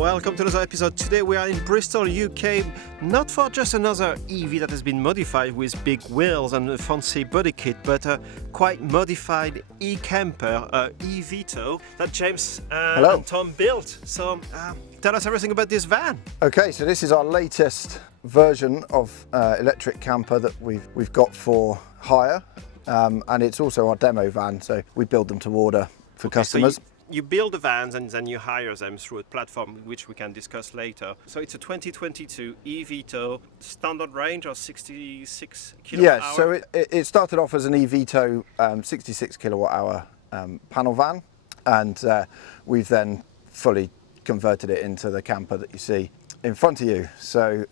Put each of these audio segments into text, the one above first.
Welcome to another episode. Today we are in Bristol, UK, not for just another EV that has been modified with big wheels and a fancy body kit, but a quite modified e-camper, e-Vito, that James and Tom built. So tell us everything about this van. Okay, so this is our latest version of electric camper that we've got for hire, and it's also our demo van, so we build them to order for customers. So you build the vans and then you hire them through a platform which we can discuss later. So it's a 2022 e-Vito, standard range of 66 kilowatt hour. Yeah, so it started off as an e-Vito 66 kilowatt hour panel van, and we've then fully converted it into the camper that you see in front of you. So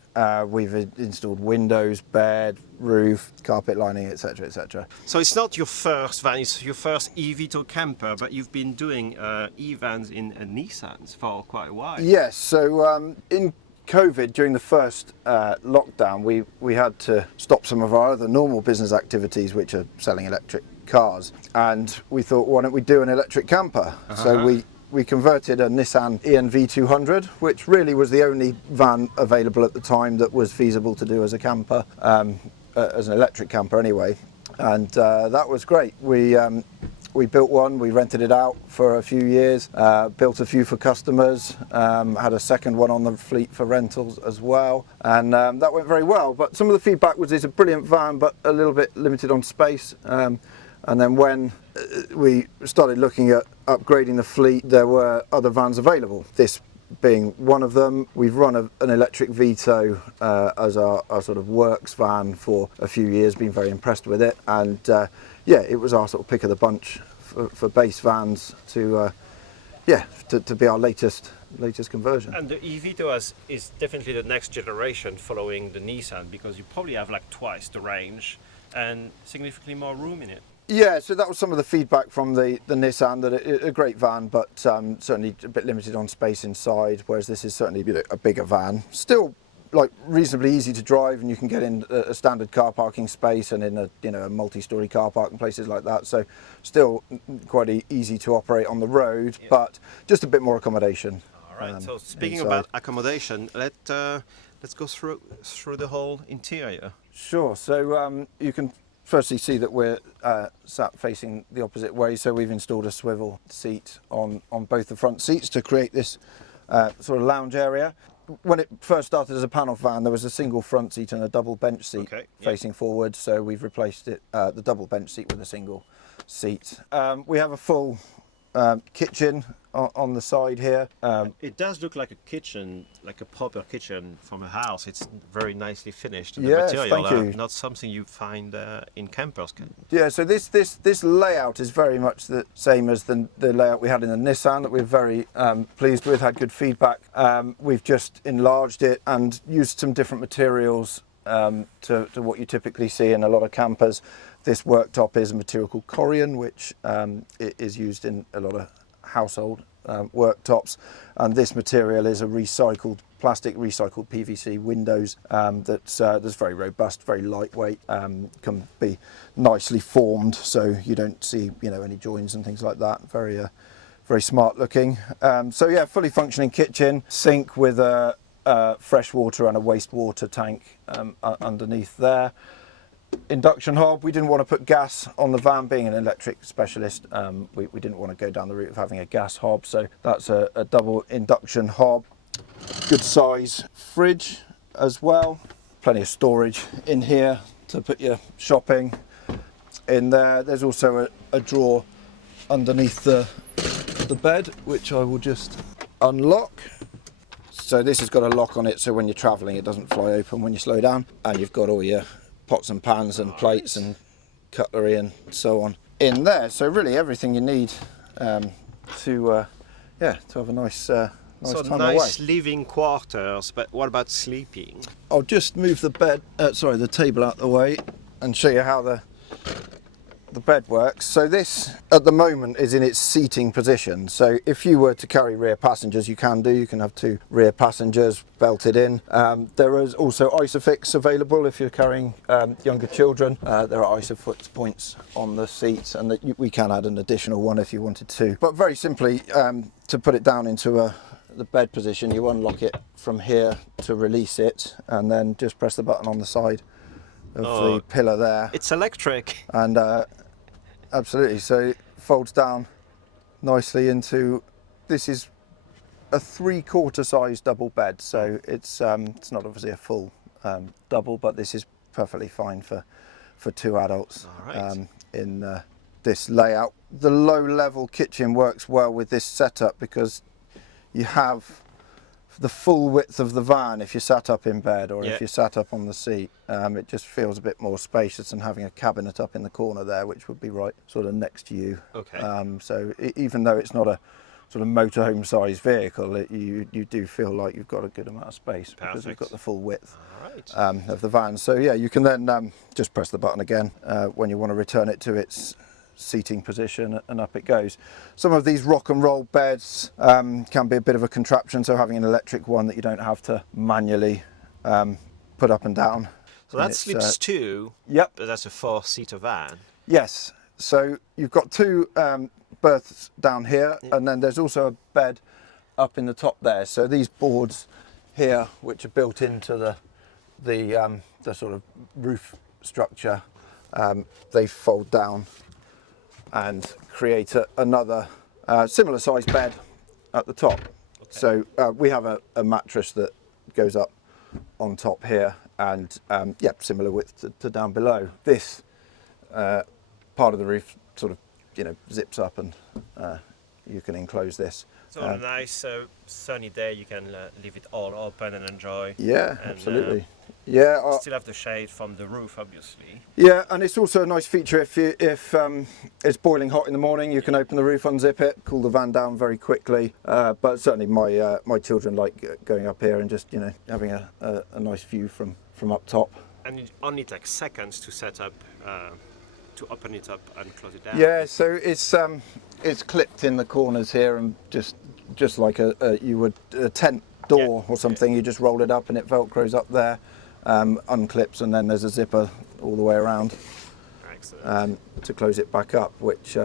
we've installed windows, bed, roof, carpet lining, etc, etc. So it's not your first van, it's your first e-Vito camper, but you've been doing e-vans in Nissans for quite a while. Yes, so in COVID, during the first lockdown, we had to stop some of our other normal business activities, which are selling electric cars, and we thought, why don't we do an electric camper? So we converted a Nissan ENV200, which really was the only van available at the time that was feasible to do as a camper, as an electric camper anyway. And that was great. We built one, we rented it out for a few years, built a few for customers, had a second one on the fleet for rentals as well, and that went very well. But some of the feedback was it's a brilliant van, but a little bit limited on space. And then when we started looking at upgrading the fleet, there were other vans available. This being one of them. We've run an electric Vito as our sort of works van for a few years, been very impressed with it. And yeah, it was our sort of pick of the bunch for base vans to be our latest conversion. And the e-Vito is definitely the next generation following the Nissan, because you probably have like twice the range and significantly more room in it. Yeah, so that was some of the feedback from the Nissan, that it's a great van, but certainly a bit limited on space inside, whereas this is certainly a bigger van. Still like reasonably easy to drive, and you can get in a standard car parking space and in a multi-storey car park and places like that. So still quite easy to operate on the road, but just a bit more accommodation. All right. So speaking inside. about accommodation, let's go through the whole interior. Sure. So you can firstly see that we're sat facing the opposite way, so we've installed a swivel seat on both the front seats to create this sort of lounge area. When it first started as a panel van, there was a single front seat and a double bench seat facing forward, so we've replaced it, the double bench seat with a single seat. We have a full kitchen on the side here. It does look like a kitchen, like a proper kitchen from a house. It's very nicely finished. And yes, the material thank you. Not something you find in campers. Yeah, so this layout is very much the same as the layout we had in the Nissan that we're very pleased with, had good feedback. We've just enlarged it and used some different materials to what you typically see in a lot of campers. This worktop is a material called Corian, which is used in a lot of household worktops, and this material is a recycled PVC windows that's very robust, very lightweight, can be nicely formed, so you don't see any joins and things like that. Very smart looking. So yeah, fully functioning kitchen, sink with a fresh water and a wastewater tank underneath there. Induction hob. We didn't want to put gas on the van, being an electric specialist. We didn't want to go down the route of having a gas hob, so that's a double induction hob. Good size fridge as well. Plenty of storage in here to put your shopping in there. There's also a drawer underneath the bed, which I will just unlock. So this has got a lock on it, so when you're traveling it doesn't fly open when you slow down, and you've got all your pots and pans and plates and cutlery and so on in there. So really everything you need to have a nice time nice away. living quarters, but what about sleeping? I'll just move the table out the way and show you how the bed works. So this at the moment is in its seating position, so if you were to carry rear passengers, you can have two rear passengers belted in. There is also Isofix available if you're carrying younger children. There are Isofix points on the seats, and we can add an additional one if you wanted to. But very simply, to put it down into the bed position, you unlock it from here to release it, and then just press the button on the side of the pillar there. It's electric. And absolutely, so it folds down nicely into, this is a 3/4 size double bed, so it's not obviously a full double, but this is perfectly fine for 2 adults. All right. In this layout. The low level kitchen works well with this setup because you have the full width of the van if you're sat up in bed, or if you're sat up on the seat. It just feels a bit more spacious than having a cabinet up in the corner there, which would be right sort of next to you. Okay. So even though it's not a sort of motorhome size vehicle, you do feel like you've got a good amount of space because you've got the full width of the van. So yeah, you can then just press the button again when you want to return it to its seating position, and up it goes. Some of these rock and roll beds can be a bit of a contraption, so having an electric one that you don't have to manually put up and down. So that sleeps 2. Yep. But that's a 4-seater van. Yes. So you've got 2 berths down here, and then there's also a bed up in the top there. So these boards here, which are built into the sort of roof structure, they fold down and create another similar size bed at the top. Okay. So we have a mattress that goes up on top here, and yeah, similar width to down below. This part of the roof sort of, you know, zips up, and you can enclose this. So on a nice sunny day, you can leave it all open and enjoy. Yeah, and, absolutely. Yeah, still have the shade from the roof, obviously. Yeah, and it's also a nice feature if it's boiling hot in the morning, you can open the roof, unzip it, cool the van down very quickly. But certainly my children like going up here and just, you know, having a nice view from up top. And it only takes seconds to set up, to open it up and close it down. Yeah, so it's clipped in the corners here, and just like you would a tent door or something. You just roll it up and it velcros up there. Unclips, and then there's a zipper all the way around to close it back up, which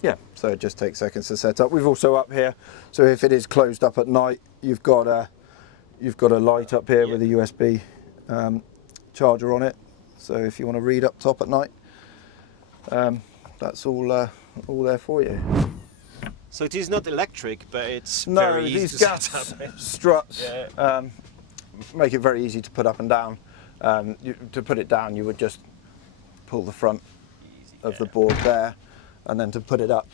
yeah, so it just takes seconds to set up. We've also up here, so if it is closed up at night, you've got a light up here with a USB charger on it, so if you want to read up top at night, that's all there for you. So it is not electric, but it's very easy these to gas set up. struts make it very easy to put up and down. To put it down, you would just pull the front of the board there, and then to put it up,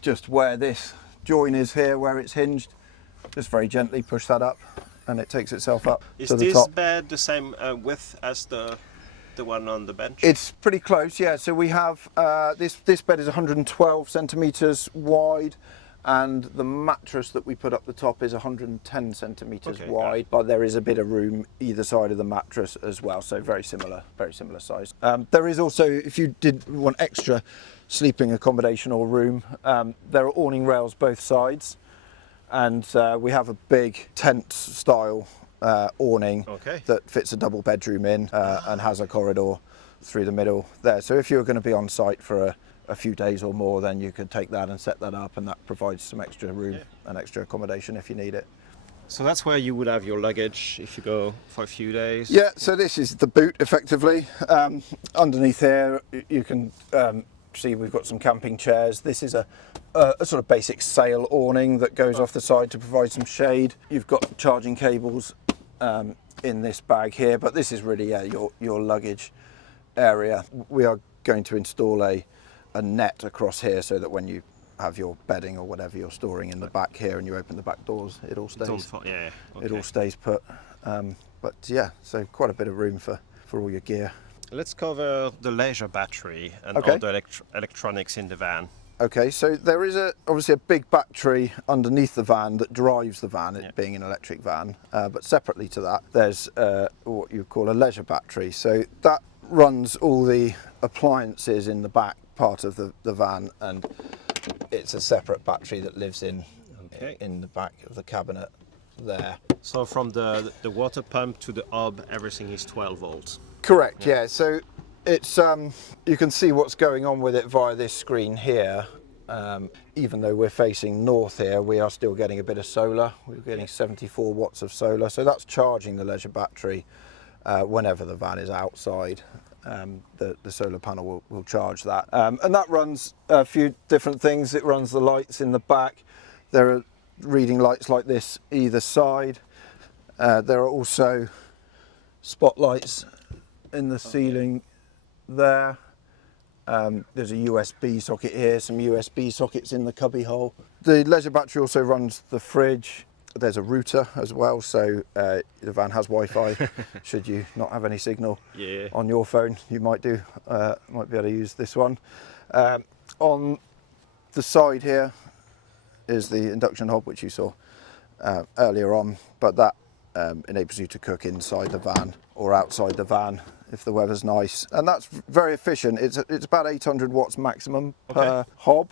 just where this join is here, where it's hinged, just very gently push that up, and it takes itself up to the top. Is this bed the same width as the one on the bench? It's pretty close, yeah. So we have this bed is 112 centimeters wide, and the mattress that we put up the top is 110 centimeters wide, but there is a bit of room either side of the mattress as well, so very similar size. There is also, if you did want extra sleeping accommodation or room, there are awning rails both sides, and we have a big tent style awning that fits a double bedroom in and has a corridor through the middle there. So if you're going to be on site for a few days or more, then you could take that and set that up, and that provides some extra room and extra accommodation if you need it. So that's where you would have your luggage if you go for a few days? Yeah, so this is the boot effectively. Underneath here you can see we've got some camping chairs. This is a sort of basic sail awning that goes off the side to provide some shade. You've got charging cables in this bag here, but this is really your luggage area. We are going to install a net across here so that when you have your bedding or whatever you're storing in the back here and you open the back doors, it all stays it all stays put. But yeah, so quite a bit of room for all your gear. Let's cover the leisure battery and all the electronics in the van. Okay, so there is obviously a big battery underneath the van that drives the van, it being an electric van, but separately to that there's what you call a leisure battery. So that runs all the appliances in the back part of the van, and it's a separate battery that lives in the back of the cabinet there. So from the water pump to the hob, everything is 12 volts? Correct, yeah. So it's you can see what's going on with it via this screen here. Even though we're facing north here, we are still getting a bit of solar. We're getting 74 watts of solar, so that's charging the leisure battery whenever the van is outside. The solar panel will charge that, and that runs a few different things. It runs the lights in the back. There are reading lights like this either side. There are also spotlights in the ceiling there. There's a USB socket here, some USB sockets in the cubby hole. The leisure battery also runs the fridge. There's a router as well, so the van has Wi-Fi. Should you not have any signal on your phone, you might be able to use this one. On the side here is the induction hob, which you saw earlier on, but that enables you to cook inside the van or outside the van if the weather's nice, and that's very efficient. It's about 800 watts maximum per hob,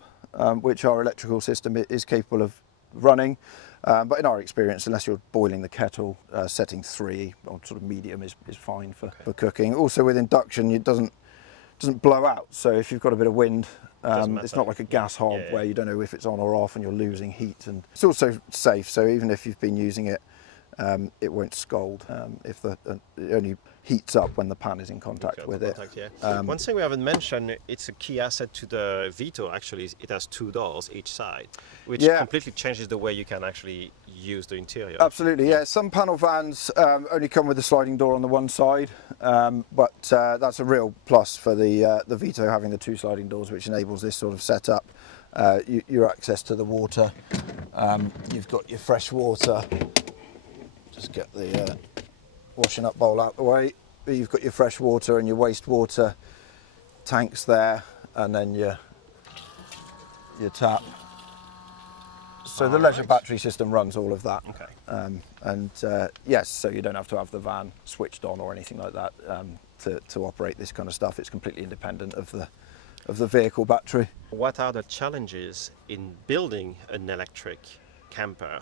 which our electrical system is capable of running. But in our experience, unless you're boiling the kettle, setting 3 or sort of medium is fine for cooking. Also with induction, it doesn't blow out. So if you've got a bit of wind, it's not like a gas hob where you don't know if it's on or off and you're losing heat. And it's also safe. So even if you've been using it, it won't scald if it only heats up when the pan is in contact with it. One thing we haven't mentioned, it's a key asset to the Vito actually, is it has 2 doors each side, which completely changes the way you can actually use the interior. Absolutely, yeah. Some panel vans only come with a sliding door on the one side, but that's a real plus for the Vito, having the 2 sliding doors, which enables this sort of setup. Your access to the water, you've got your fresh water. Just get the washing up bowl out the way. You've got your fresh water and your wastewater tanks there, and then your tap. So the leisure battery system runs all of that. Yes, so you don't have to have the van switched on or anything like that to operate this kind of stuff. It's completely independent of the vehicle battery. What are the challenges in building an electric camper?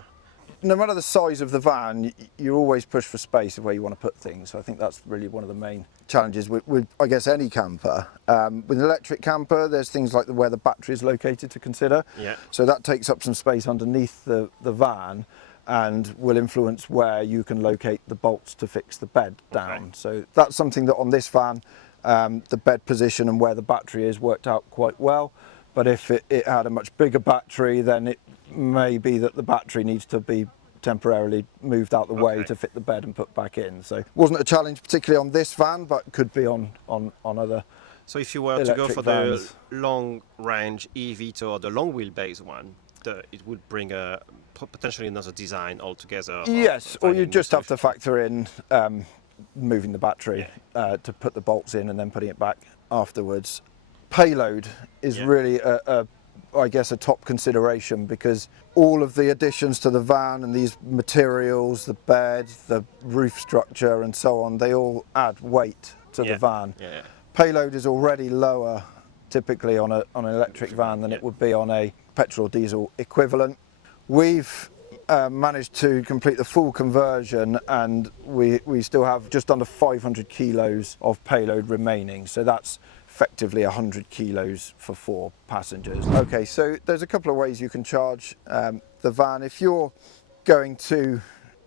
No matter the size of the van, you always push for space of where you want to put things. So I think that's really one of the main challenges with I guess, any camper. With an electric camper, there's things like where the battery is located to consider. So that takes up some space underneath the van and will influence where you can locate the bolts to fix the bed down. So that's something that on this van, the bed position and where the battery is worked out quite well. But if it had a much bigger battery, then it may be that the battery needs to be temporarily moved out the way to fit the bed and put back in. So it wasn't a challenge particularly on this van, but could be on other. So if you were to go for the long range e-Vito or the long wheelbase one, it would bring potentially another design altogether. Yes, or you just have to factor in moving the battery to put the bolts in and then putting it back afterwards. Payload is really I guess a top consideration, because all of the additions to the van and these materials, the bed, the roof structure and so on, they all add weight to the van. Payload is already lower typically on an electric van than it would be on a petrol or diesel equivalent. We've managed to complete the full conversion, and we still have just under 500 kilos of payload remaining. So that's effectively 100 kilos for 4 passengers. Okay, so there's a couple of ways you can charge the van. If you're going to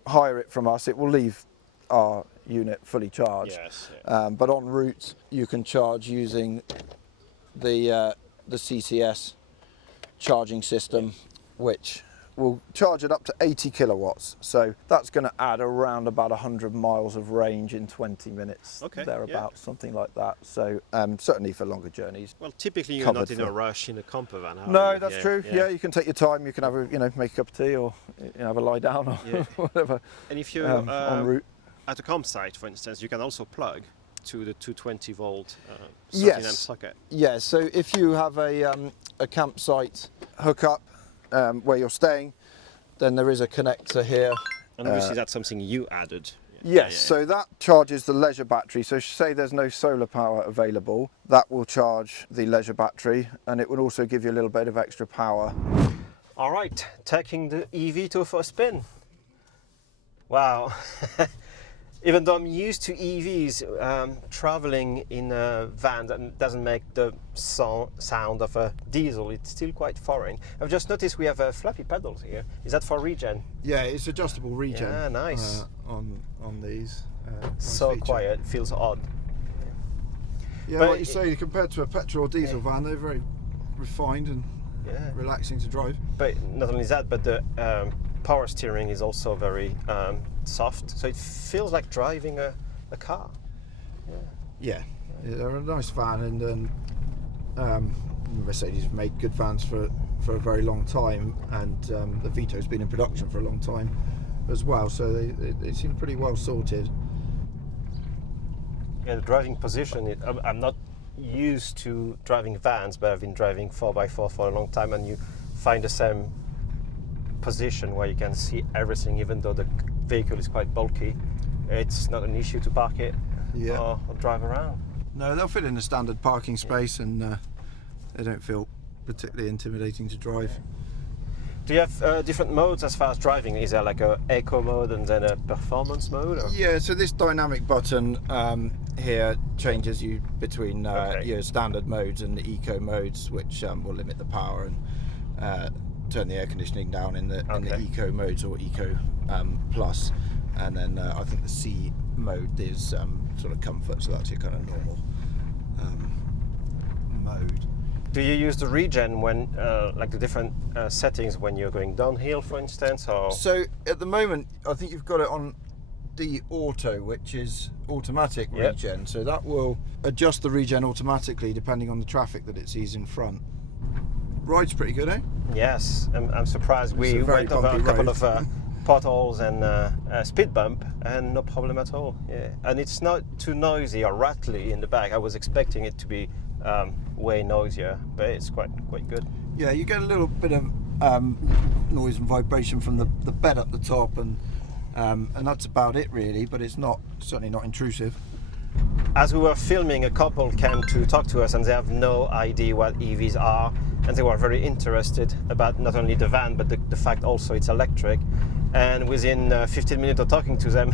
hire it from us, it will leave our unit fully charged. But en route, you can charge using the CCS charging system, which will charge it up to 80 kilowatts. So that's going to add around about 100 miles of range in 20 minutes, thereabouts, something like that. So certainly for longer journeys. Well, typically you're not in a rush in a camper van. No, that's true. Yeah, you can take your time. You can have make a cup of tea, or have a lie down, or whatever. And if you're en route at a campsite, for instance, you can also plug to the 220 volt 13 amp socket. Yes. So if you have a campsite hookup where you're staying, then there is a connector here. And obviously that's something you added. Yes, so that charges the leisure battery. So say there's no solar power available, that will charge the leisure battery, and it will also give you a little bit of extra power. All right, taking the e-Vito for a spin. Wow. Even though I'm used to EVs, traveling in a van that doesn't make the sound of a diesel, it's still quite foreign. I've just noticed we have flappy pedals here. Is that for regen? Yeah, it's adjustable regen. Yeah, nice. On these. Nice So feature. quiet, feels odd. Yeah, But like you say, compared to a petrol or diesel van, they're very refined and relaxing to drive. But not only that, but the power steering is also very soft, so it feels like driving a car. Yeah, they're a nice van, and Mercedes have made good vans for a very long time, and the Vito's been in production for a long time as well, so they seem pretty well sorted. Yeah, the driving position, I'm not used to driving vans, but I've been driving 4x4 for a long time, and you find the same position where you can see everything, even though the vehicle is quite bulky. It's not an issue to park it or drive around. No, they'll fit in a standard parking space, and they don't feel particularly intimidating to drive. Do you have different modes as far as driving? Is there like a eco mode and then a performance mode? Or? Yeah, so this dynamic button here changes you between your standard modes and the eco modes, which will limit the power and turn the air conditioning down in the eco modes or eco plus, and then I think the C mode is sort of comfort, so that's your kind of normal mode. Do you use the regen when, like the different settings when you're going downhill, for instance? Or? So at the moment, I think you've got it on D Auto, which is automatic regen. So that will adjust the regen automatically depending on the traffic that it sees in front. Ride's pretty good, eh? Yes, I'm surprised. We went over a couple of potholes and a speed bump, and no problem at all. Yeah, and it's not too noisy or rattly in the back. I was expecting it to be way noisier, but it's quite good. Yeah, you get a little bit of noise and vibration from the bed up the top, and that's about it really. But it's certainly not intrusive. As we were filming, a couple came to talk to us, and they have no idea what EVs are, and they were very interested about not only the van, but the fact also it's electric. And within 15 minutes of talking to them,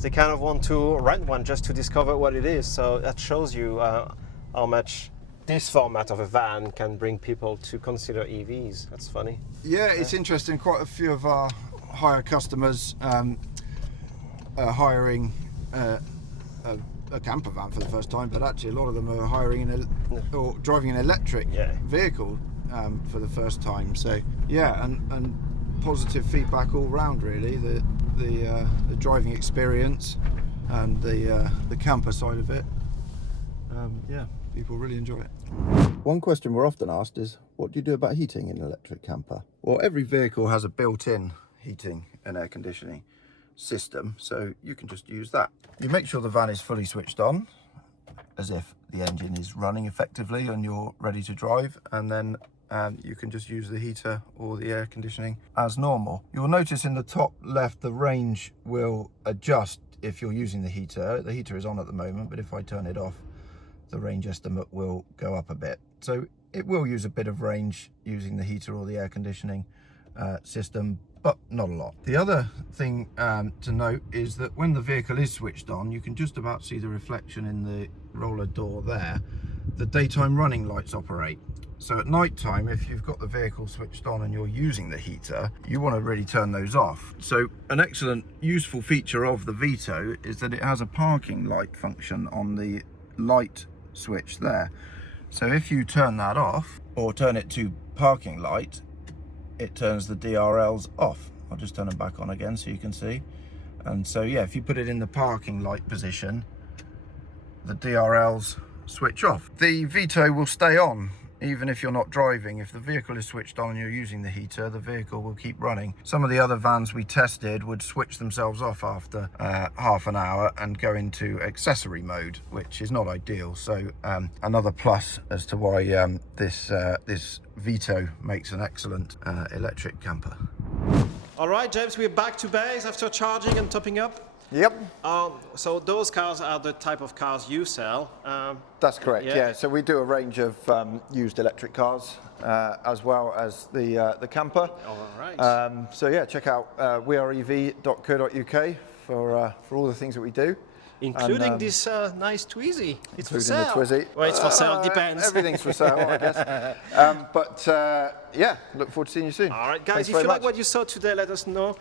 they kind of want to rent one just to discover what it is. So that shows you how much this format of a van can bring people to consider EVs. That's funny. Yeah, it's interesting. Quite a few of our hire customers hiring a camper van for the first time, but actually a lot of them are hiring or driving an electric vehicle for the first time. So yeah, and positive feedback all round really. The driving experience and the camper side of it. Yeah, people really enjoy it. One question we're often asked is, what do you do about heating in an electric camper? Well, every vehicle has a built-in heating and air conditioning system, so you can just use that. You make sure the van is fully switched on, as if the engine is running effectively and you're ready to drive, and then you can just use the heater or the air conditioning as normal. You'll notice in the top left the range will adjust if you're using the heater. The heater is on at the moment, but if I turn it off, the range estimate will go up a bit. So it will use a bit of range using the heater or the air conditioning system, but not a lot. The other thing to note is that when the vehicle is switched on, you can just about see the reflection in the roller door there. The daytime running lights operate. So at night time, if you've got the vehicle switched on and you're using the heater, you want to really turn those off. So an excellent useful feature of the Vito is that it has a parking light function on the light switch there. So if you turn that off or turn it to parking light, it turns the DRLs off. I'll just turn them back on again so you can see. And so yeah, if you put it in the parking light position, the DRLs switch off. The Vito will stay on even if you're not driving. If the vehicle is switched on and you're using the heater, the vehicle will keep running. Some of the other vans we tested would switch themselves off after half an hour and go into accessory mode, which is not ideal. So another plus as to why this Vito makes an excellent electric camper. All right, James, we're back to base after charging and topping up. Yep. So those cars are the type of cars you sell? That's correct, yeah. So we do a range of used electric cars as well as the camper. All right. So yeah, check out weareev.co.uk for all the things that we do. Including And, this nice Twizy. It's for including sale. the Twizy. Well, it's for sale, depends. Everything's for sale, I guess. Yeah, look forward to seeing you soon. All right, guys, Thanks if very you like much. what you saw today, let us know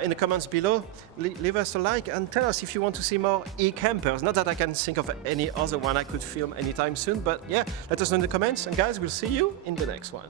in the comments below. Leave us a like and tell us if you want to see more e-campers. Not that I can think of any other one I could film anytime soon, but yeah, let us know in the comments. And guys, we'll see you in the next one.